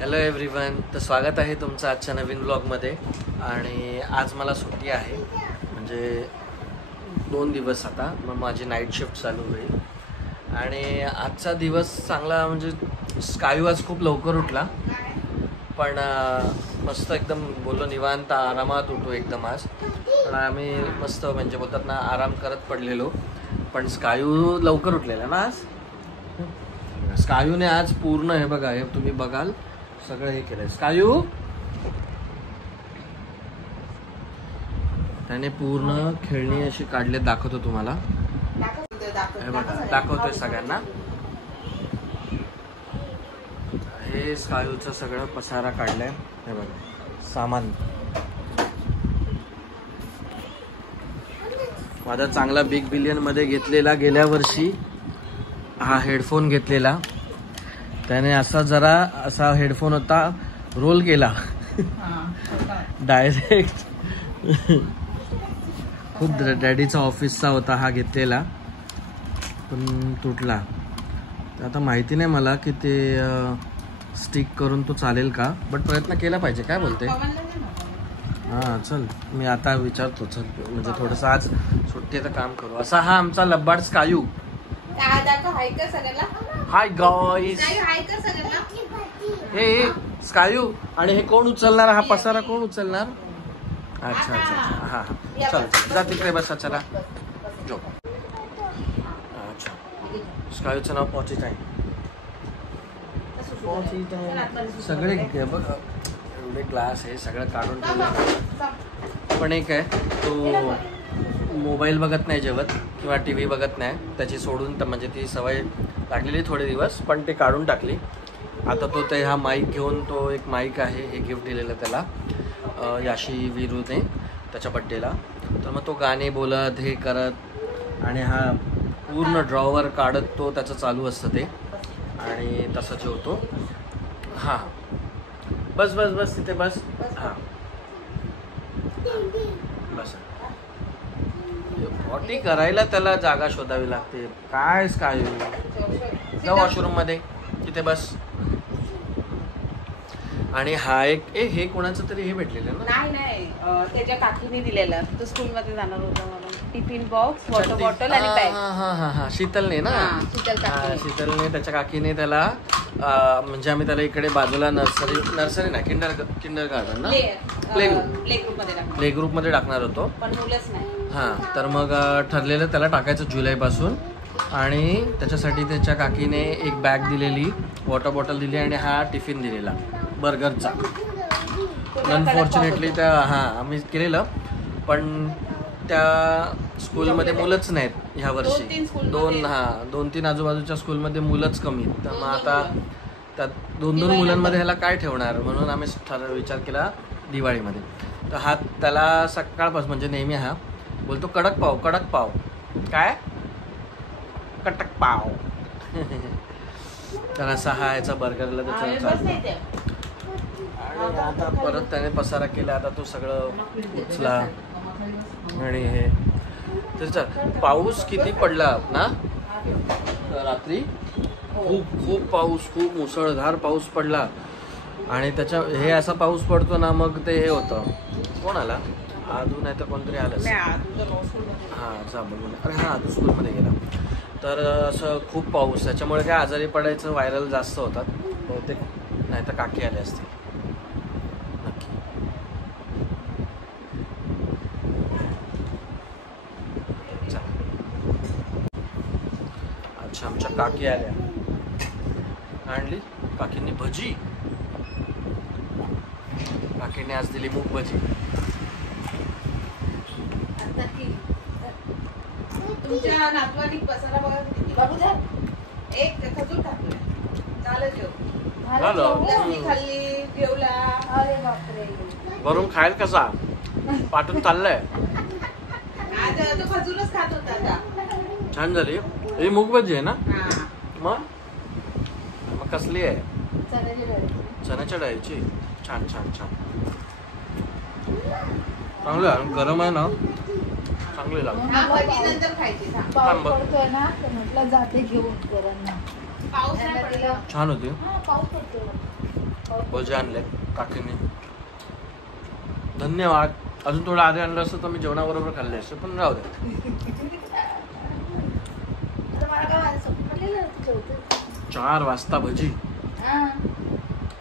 Hello everyone, तर स्वागत आहे तुमचं आजच्या नवीन ब्लॉगमध्ये. आणि आज मला सुट्टी आहे, म्हणजे 2 दिवस आता मग माझी नाईट शिफ्ट चालू होईल. आणि आजचा दिवस चांगला, म्हणजे स्कायू आज खूप लवकर उठला, पण मस्त एकदम बोललो निवांत आरामात उठू एकदम आज. पण आम्ही मस्त म्हणजे बोलतात ना आराम करत पडलेलो, पण स्कायू लवकर उठलेला ना आज. स्कायूने आज पूर्ण हे बघा, हे तुम्ही बघाल सगळं हे केलंय स्कायू. त्याने पूर्ण खेळणी अशी काढले, दाखवतो तुम्हाला. हे बघा, दाखवतोय सगळ्यांना. हे स्कायूचं सगळं पसारा काढलाय, हे बघा सामान. माझा चांगला बिग बिलियन मध्ये घेतलेला गेल्या वर्षी हा हेडफोन घेतलेला. त्याने असा हेडफोन होता, रोल केला डायरेक्ट. खूप डॅडीचा ऑफिसचा होता हा घेतलेला, पण तुटला. आता माहिती नाही मला की ते स्टिक करून तो चालेल का, बट प्रयत्न केला पाहिजे. काय बोलते? हां चल, मी आता विचारतो. चल म्हणजे थोडंसं आज सुट्टीचं काम करू. असा हा आमचा लब्बाड स्कायू. हाय गाईज, हे स्कायू. आणि हे कोण उचलणार? हा पसारा कोण उचलणार? अच्छा अच्छा, हा हा, चल चल जा तिकडे बसा. चला जो. अच्छा, स्कायूचं नाव पॉटी टाईम. सगळे बघ, एवढे ग्लास हे सगळं काढून ठेवलं. पण एक आहे, तो मोबाईल बघत नाही जेवत किंवा टी व्ही बघत नाही, त्याची सोडून तर म्हणजे ती सवय लागलेली थोडे दिवस, पण ते काढून टाकली. आता तो ते हा माईक घेऊन, तो एक माईक आहे, हे गिफ्ट दिलेलं त्याला याशी वीरूने त्याच्या बड्डेला. तर मग तो गाणे बोलत हे करत, आणि हा पूर्ण ड्रॉवर काढत तो त्याचं चालू असतं ते, आणि तसं जेवतो. हां बस बस बस तिथे बस. हां बस. पॉटी करायला त्याला जागा शोधावी लागते. काय स्कायू, जा वॉशरूम मध्ये, तिथे बस. आणि हा एक हे कोणाचं तरी हे भेटलेलं ना? नाही, त्याच्या काकीने दिलेलं. तो स्कूल मध्ये जाणार होता म्हणून. टिफिन बॉक्स, वॉटर बॉटल आणि बॅग. हा शीतलने ना? शीतलने त्याच्या काकीने त्याला म्हणजे आम्ही त्याला इकडे बाजूला नर्सरी ना किंडर गार्डन ना, प्ले ग्रुप मध्ये टाकणार होतो, पण मुलंच नाही. हां, तर मग ठरलेलं त्याला टाकायचं जुलैपासून. आणि त्याच्यासाठी त्याच्या काकीने एक बॅग दिलेली, वॉटर बॉटल दिली, आणि हा टिफिन दिलेला बर्गरचा. अनफॉर्च्युनेटली त्या आम्ही केलेलं, पण त्या स्कूलमध्ये मुलंच नाहीत ह्या वर्षी. 2-3 आजूबाजूच्या स्कूलमध्ये मुलंच कमी. तर मग आता त्या 2 मुलांमध्ये ह्याला काय ठेवणार, म्हणून आम्ही विचार केला दिवाळीमध्ये. तर हा त्याला सकाळपासून म्हणजे नेहमी हा बोलतो कडक पाव कडक पाव. काय कटक पाव. तर असा हा याचा बर्गरला त्याचा. आणि आता परत त्याने पसारा केला, आता तो सगळं उचला. आणि हे तर चल, पाऊस किती पडला ना रात्री. खूप पाऊस, खूप मुसळधार पाऊस पडला. आणि त्याच्या हे असा पाऊस पडतो ना, मग ते हे होतं. कोण आला? आदू नाही तर कोणतरी आलं. हां जा बघून. अरे हां, आदू स्कूलमध्ये गेला. तर असं खूप पाऊस, त्याच्यामुळे काय आजारी पडायचं व्हायरल जास्त होतात बहुतेक, नाही तर काकी आले असते नक्की. अच्छा, आमच्या काकी आल्या. आणली काकींनी भजी. काकीने आज दिली मूग भजी. तुमच्या नातवानी पसारा बघा किती. बाबू जा, एक खजूर टाकला, चालत जेव. खाल्ली, जेवला. अरे बापरे, वरून खायला कसा पाठून चाललंय. आज तो खजूरच खात होता आता. छान झाली ही मूग भजी आहे ना? मग कसली आहे? चण्याच्या डाळीची. छान छान छान, चांगलं आहे. गरम आहे ना, चांगली लागते. छान होती. भजे आणले काकीने. धन्यवाद. अजून थोडं आधी आणलं असतं तर मी जेवणाबरोबर खाल्ले असते, पण राहू दे. 4 वाजता भजी.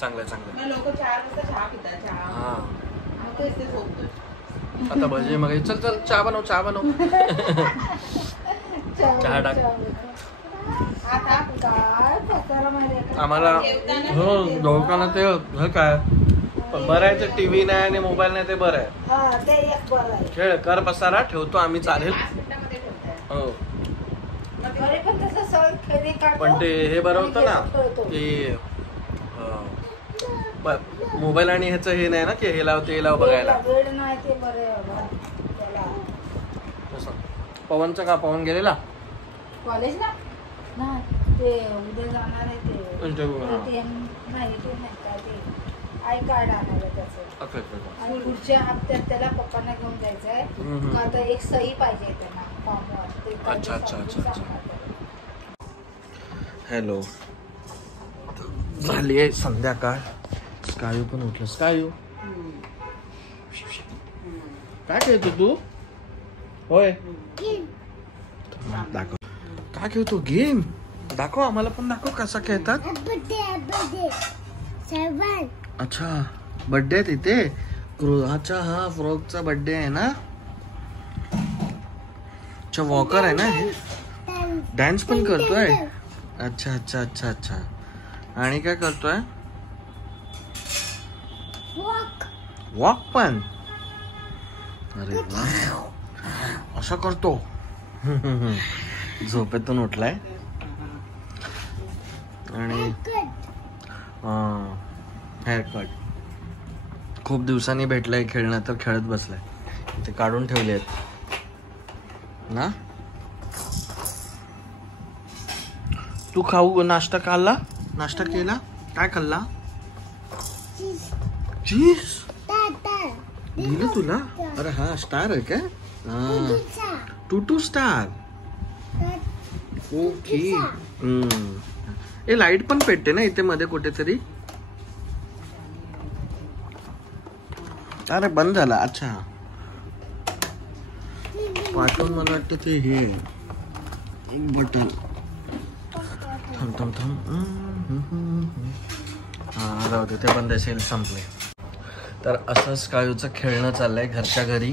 चांगलं चांगलं. लोक 4 वाजता चहा पितात. चहा तेच ते झोपतो. आता भजी मग चल चल चहा बनव चहा बनव. चहा टाक. आम्हाला हो जेवताना ते हे काय बरं आहे, ते टीव्ही नाही आणि मोबाईल नाही, ते बरं आहे. खेळ कर पसारा ठेवतो आम्ही, चालेल. हो पण ते हे बरं होतं ना की मोबाईल आणि ह्याचं हे नाही ना की हे लाव ते लाव बघायला. पवनचं का पवन गेलेला कॉलेजला नाही, ते उद्या जाणार आहे, ते आय कार्ड आणायला त्याचं. आणि पुढच्या हप्त्यात त्याला पप्पांना घेऊन जायचं आहे. आता एक सही पाहिजे त्यांना फॉर्मवर. अच्छा अच्छा अच्छा अच्छा. हॅलो, झाली आहे संध्याकाळ. स्कायू पण उठलं. स्कायू काय खेळतो तू? होय दाखव. काय खेळतो? गेम दाखव आम्हाला पण, दाखव कसा खेळतात. अच्छा बर्थडे तिथे अच्छा हा फ्रॉकचा बर्थडे आहे ना. अच्छा वॉकर आहे ना हे. डान्स पण करतोय. अच्छा अच्छा अच्छा अच्छा. आणि काय करतोय? वॉक पण. अरे वा, असं करतो. झोपेतून उठलाय आणि हेअर कट. खूप दिवसांनी भेटलाय खेळणं तर खेळत बसलाय. ते काढून ठेवले आहेत ना. तू खाऊ नाश्ता खाल्ला? नाश्ता केला? काय खाल्ला? चीज दिलं तुला? अरे हा स्टार आहे काय? Two star. ओके. हे लाईट पण पेटते ना इथे मध्ये कुठेतरी. अरे बंद झाला. अच्छा पाठवून मला वाटतं ते हे एक बटन. थांब थांब थांब. हा जाऊ दे, ते बंद असेल, संपले. तर असंच कायूचं खेळणं चाललंय घरच्या घरी.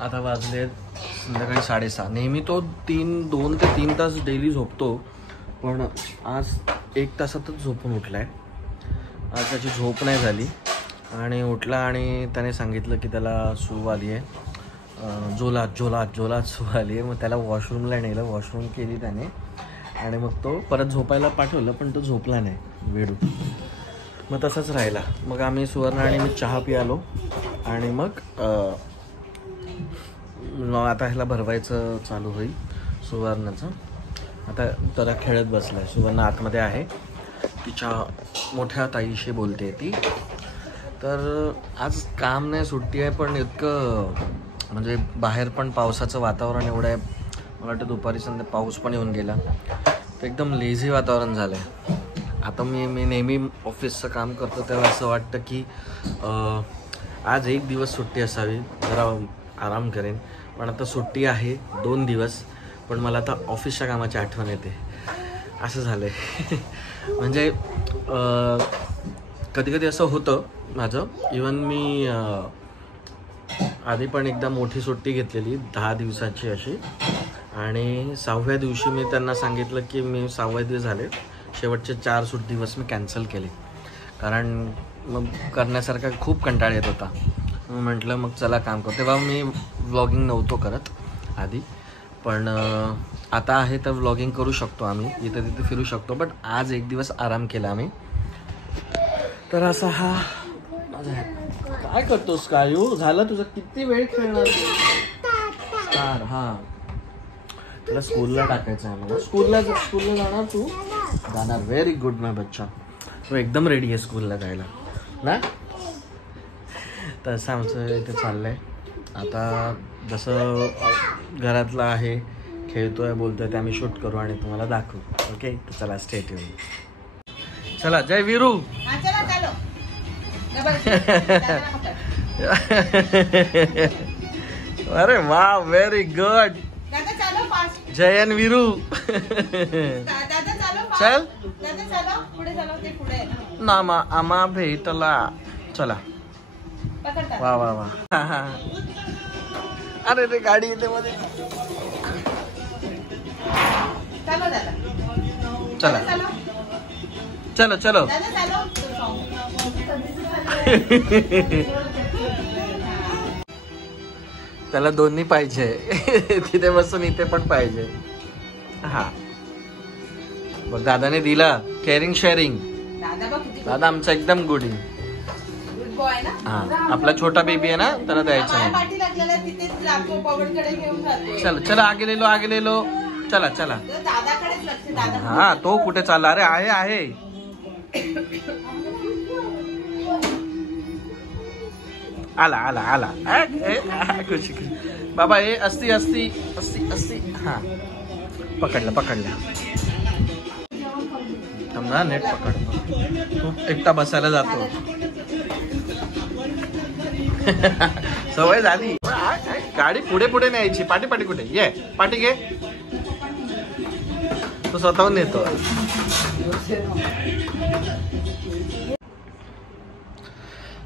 आता वाजले संध्याकाळी 6:30. नेहमी तो 2 ते 3 तास डेली झोपतो, पण आज 1 तासातच झोपून उठलाय. आज त्याची झोप नाही झाली आणि उठला आणि त्याने सांगितलं की त्याला सूव आली आहे. जोलात सूव आली आहे. मग त्याला वॉशरूमला नेलं, वॉशरूम केली त्याने आणि मग तो परत झोपायला पाठवलं, पण तो झोपला नाही वेडू. मग तसंच राहिला. मग आम्ही सुवर्ण आणि मी चहा पियालो आणि मग आता ह्याला भरवायचं चालू होईल सुवर्णाचं. आता जरा खेळत बसलाय. सुवर्ण आतमध्ये आहे, तिच्या मोठ्या ताईशी बोलते ती. तर आज काम नाही, सुट्टी आहे, पण इतकं म्हणजे बाहेर पण पावसाचं वातावरण एवढं आहे. मला वाटतं दुपारी संध्या पाऊस पण येऊन गेला, तर एकदम लेझी वातावरण झालं आहे. आता मी नेहमी ऑफिसचं काम करतो तेव्हा असं वाटतं की आज 1 दिवस सुट्टी असावी, जरा आराम करेन. पण आता सुट्टी आहे 2 दिवस, पण मला आता ऑफिसच्या कामाची आठवण येते. असं झालं आहे. म्हणजे कधी कधी असं होतं माझं. इवन मी आधी पण एकदा मोठी सुट्टी घेतलेली 10 दिवसाची अशी, आणि 6व्या दिवशी मी त्यांना सांगितलं की मी 6वे दिवस झाले, शेवटचे 4 दिवस मी कॅन्सल केले, कारण मग करण्यासारखा खूप कंटाळा येत होता. मग म्हटलं मग चला काम करतो. तेव्हा मी व्लॉगिंग नव्हतो करत आधी, पण आता आहे तर व्लॉगिंग करू शकतो आम्ही, इथं तिथे फिरू शकतो. बट आज 1 दिवस आराम केला आम्ही. तर असा हा काय करतोस कायू? झालं तुझं? किती वेळ खेळणार स्टार? हां, तुला स्कूलला टाकायचं आहे मला. स्कूलला जाणार तू? जाणार. व्हेरी गुड माय बच्चा. तो एकदम रेडी आहे स्कूलला जायला ना. तसं आमचं इथे चाललं आहे. आता जसं घरातलं आहे, खेळतोय बोलतोय, ते आम्ही शूट करू आणि तुम्हाला दाखवू. ओके, तर चला स्टे ट्यून. चला जय वीरू. चला चालो. अरे वा, व्हेरी गुड. दादा चालो फास्ट. जयन वीरू. दादा चालो फास्ट. चल दादा चालो पुढे, चालो ते पुढे नामा आमा भेटला. चला. पकडता. वा वा वा. अरे रे गाडी येते मध्ये. चालो दादा. चला चालो चलो चलो. दादा चालो. त्याला दोन्ही पाहिजे. तिथे बसून इथे पण पाहिजे. हा बघ दादाने दिला. Caring sharing. दादा बघ किती दादा आमचा एकदम गुडी. गुड बॉय ना. हा आपला छोटा बेबी आहे ना, त्याला द्यायचा माझ्या आहे. पाठी लागलेला तिथेच जातो, पवनकडे घेऊन जातो. चल चला आगे लेलो. चला चला. दादाकडेच लक्ष. दादा हा तो कुठे चालला. अरे आहे आहे. आला आला आला. खुशी खुशी बाबा. हे असती असती असती असती. हा पकडला पकडला. थांब ना, नेट पकड. खूप एकटा बसायला जातो. सवय झाली. गाडी पुढे पुढे न्यायची. पाठी पाठी कुठे. ये पाठी घे. तो स्वतःहून नेतो.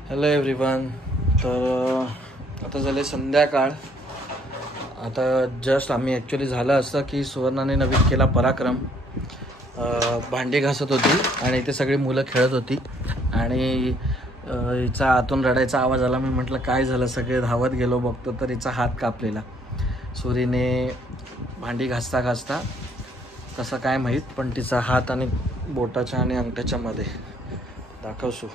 Hello everyone. तर आता झाले संध्याकाळ. आता जस्ट आम्ही ॲक्च्युली झालं असं की सुवर्णाने नवीन केला पराक्रम. भांडी घासत होती आणि ते सगळी मुलं खेळत होती आणि हिचा आतून रडायचा आवाज आला. मी म्हटलं काय झालं. सगळे धावत गेलो. बघतो तर हिचा हात कापलेला. सुरीने भांडी घासता घासता कसं काय माहीत, पण तिचा हात आणि बोटाच्या आणि अंगठ्याच्या मध्ये दाखवसू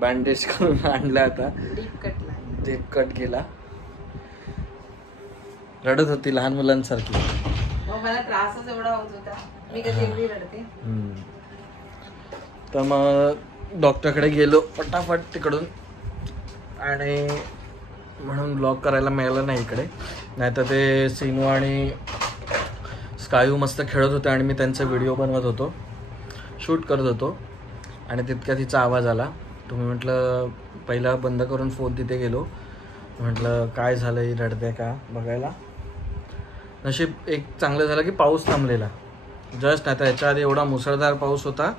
बँडेज करून आणला. आता डीप कट गेला. रडत होती लहान मुलांसारखी. मला त्रासच एवढा होत होता. मी कधी एवढी रडते. तर मग डॉक्टरकडे गेलो फटाफट तिकडून आणि म्हणून ब्लॉग करायला मिळालं नाही इकडे. नाहीतर ते सिनू आणि स्कायू मस्त खेळत होते आणि मी त्यांचा व्हिडिओ बनवत होतो, शूट करत होतो. आणि तितक्या तिचा आवाज आला. तुम्ही म्हटलं पहिला बंद करून फोन तिथे गेलो. म्हटलं काय झालं, ही रडते का बघायला. नशीब एक चांगलं झालं की पाऊस थांबलेला जस्ट. आता याच्या आधी एवढा मुसळधार पाऊस होता,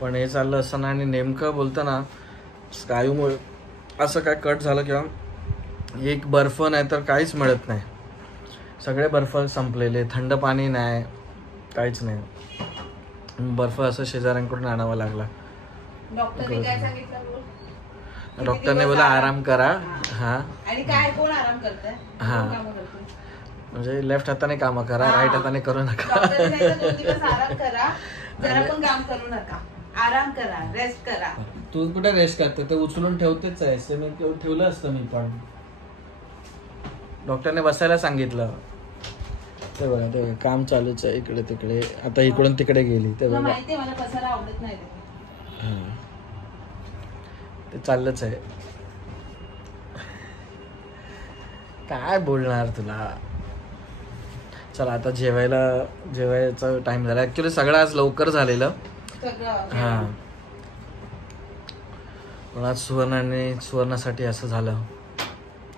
पण हे चाललं असताना आणि नेमकं बोलताना स्कायूमुळे असं काय कट झालं किंवा एक बर्फ नाही तर काहीच मिळत नाही. सगळे बर्फ संपलेले. थंड पाणी नाही, काहीच नाही. बर्फ असं शेजाऱ्यांकडून आणावा लागला. डॉक्टरने काय सांगितलं. डॉक्टरने बोला आराम करा. हा आणि काय कोण आराम करतंय. हा म्हणजे लेफ्ट हाताने कामं करा, राईट हाताने करू नका. डॉक्टरने 2 दिवस आराम करा, जरा पण काम करू नका. आराम करा, रेस्ट करा. तू कुठे रेस्ट करते. ते उचलून ठेवतेच आहे. मी ठेवलं असतं मी पण. डॉक्टरने बसायला सांगितलं. ते बघा ते काम चालूच आहे इकडे तिकडे. आता इकडून तिकडे गेली. ते बघा माहिती मला बसायला आवडत नाही. ते चाललंच आहे. काय बोलणार तुला. चला आता जेवायचा टाइम झाला. ऍक्च्युली सगळं आज लवकर झालेलं. हा पण आज सुवर्णासाठी असं झालं.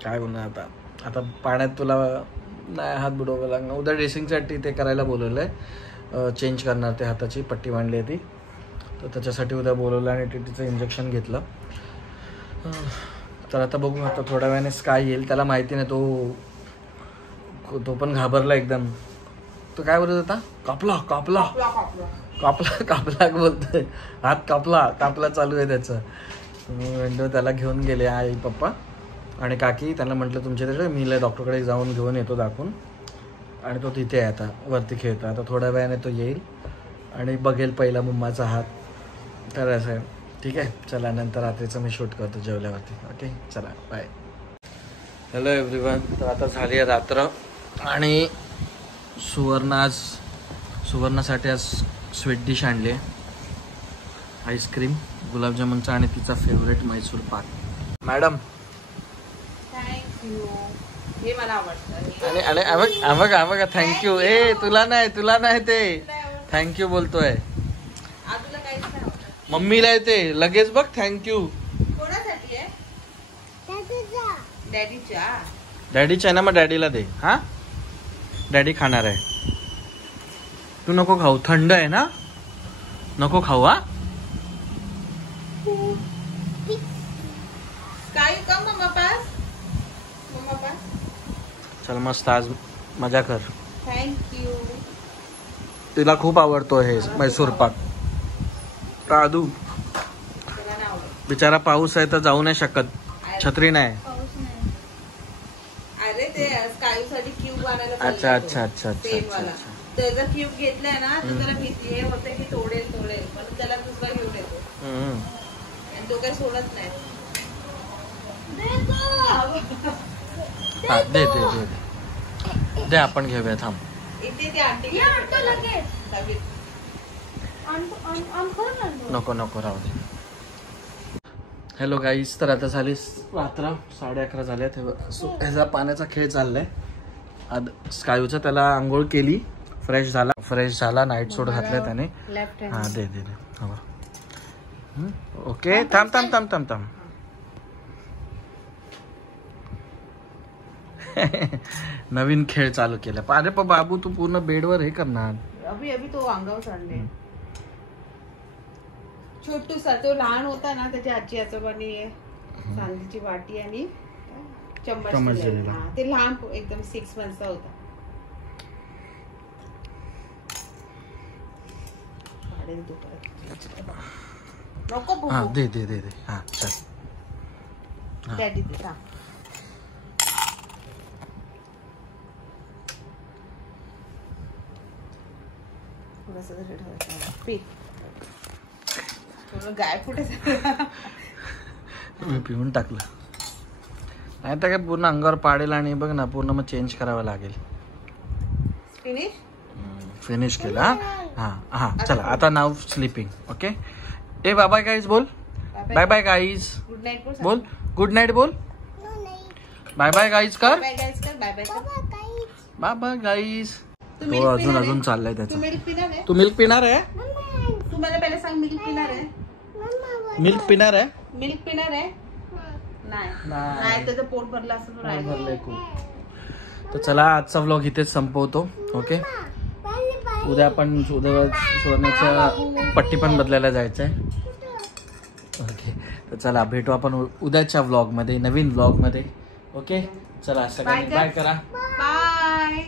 काय बोलणार आता पाण्यात तुला नाही हात बुडवावं लागणार. उद्या ड्रेसिंगसाठी ते करायला बोलवलं आहे. चेंज करणार ते हाताची पट्टी बांधली आहे ती. तर त्याच्यासाठी उद्या बोलवलं आणि टीटीचं इंजेक्शन घेतलं. तर आता बघू. आता थोड्या वेळाने स्काय येईल. त्याला माहिती नाही. तो पण घाबरला एकदम. तो काय बोलत होता. कापला कापला कापला कापला बोलतोय. हात कापला चालू आहे त्याचं. मी म्हणतो त्याला घेऊन गेले आई पप्पा आणि काकी. त्यांना म्हटलं तुमच्या तिकडे मी डॉक्टरकडे जाऊन घेऊन येतो दाखवून. आणि तो तिथे आहे आता वरती खेळतो. आता थोड्या वेळाने तो येईल आणि बघेल पहिला मम्माचा हात. तर असं आहे. ठीक आहे चला. नंतर रात्रीचं मी शूट करतो जेवल्यावरती. ओके चला बाय. Hello everyone. तर आता झाली आहे रात्र आणि सुवर्णासाठी आज स्वीट डिश आणली आहे. आईस्क्रीम, गुलाबजामुनचा आणि तिचा फेवरेट म्हैसूर पाक. Madam thank you. हे मला आवडतं. आणि बघा थँक्यू. तुला नाही ते थँक्यू बोलतोय. मम्मीला येते लगेच बघ. थँक्यू. कोणासाठी आहे? डॅडीच्या. डॅडीच्या ना, मग डॅडीला दे. हा डॅडी खाणार आहे. तू नको खाऊ, थंड आहे ना, नको खाऊ. हा काय का मम्मा पास? Mamma pass. चल मस्त आज मजा कर. थँक्यू. तिला खूप आवडतो हे मैसूर पाक. राधू बिचारा पाऊस आहे तर जाऊ नाही शकत, छत्री नाही. पाऊस नाही. अरे ते स्कायूसाठी क्यूब आणायला अच्छा अच्छा अच्छा अच्छा सेम अच्छा वाला. अच्छा. त्याचा क्यूब घेतलाय ना तर त्याला भीती हे होते की तोडेल पण त्याला दुसरा घेऊन येतो आणि तो काही सोडत नाही. हा दे दे दे दे, आपण घेऊया. थांब. इथे ते आंटी नको नको राहू दे. हॅलो गाईज, तर आता झाली रात्र 11:30 झाल्यात. ह्याचा पाण्याचा खेळ चाललाय. स्कायूचा त्याला आंघोळ केली, फ्रेश झाला नाईट सूट घातलाय त्याने. हा दे दे दे. ओके थांब थांब थांब थांब थांब. नवीन खेळ चालू केला. अरे बाबू तू पूर्ण बेडवर हे करणार. अभी तो अंगावर चढले. छोटूसा तो लहान होता ना, त्याच्या आजी आजोबांनी चांदीची वाटी आणि चम्मच दिलेला. ते लहान एकदम 6 मंथचा होता. नको हा दे दे दे दे. हा चल. डॅडी दे. गाय कुठे मी पिऊन टाकलं. नाही तर काय पूर्ण अंगावर पाडेल आणि बघ ना पूर्ण मग चेंज करावं लागेल. फिनिश केलं. हा हा चला आता नाव स्लीपिंग. ओके ए बाय गाईज बोल. Bye bye guys good night बोल. गुड नाईट बोल. बाय बाय गाईज कर. बाय गाईज कर. Bye bye bye bye guys. तो अजून चाललाय त्याचा. मिल्क पिणार आहे? तू मिल्क पिणार आहे? तू मला पहिले सांग, मिल्क पिणार आहे? मिल्क पिणार आहे? मिल्क पिणार आहे? नाही त्याचं पोट भरलं असं तो राहिलं. तर चला आजचा व्लॉग इथेच संपवतो. ओके उद्या आपण सुवर्णाच्या पट्टी पण बदलायला जायचंय. ओके तर चला भेटू आपण उद्याच्या व्लॉग मध्ये, नवीन व्लॉग मध्ये. ओके चला सगळ्यांनी बाय करा. बाय.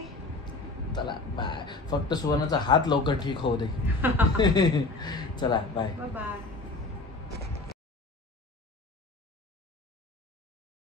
चला बाय. फक्त सुवर्णाचा हात लवकर ठीक होऊ दे. चला बाय बाय.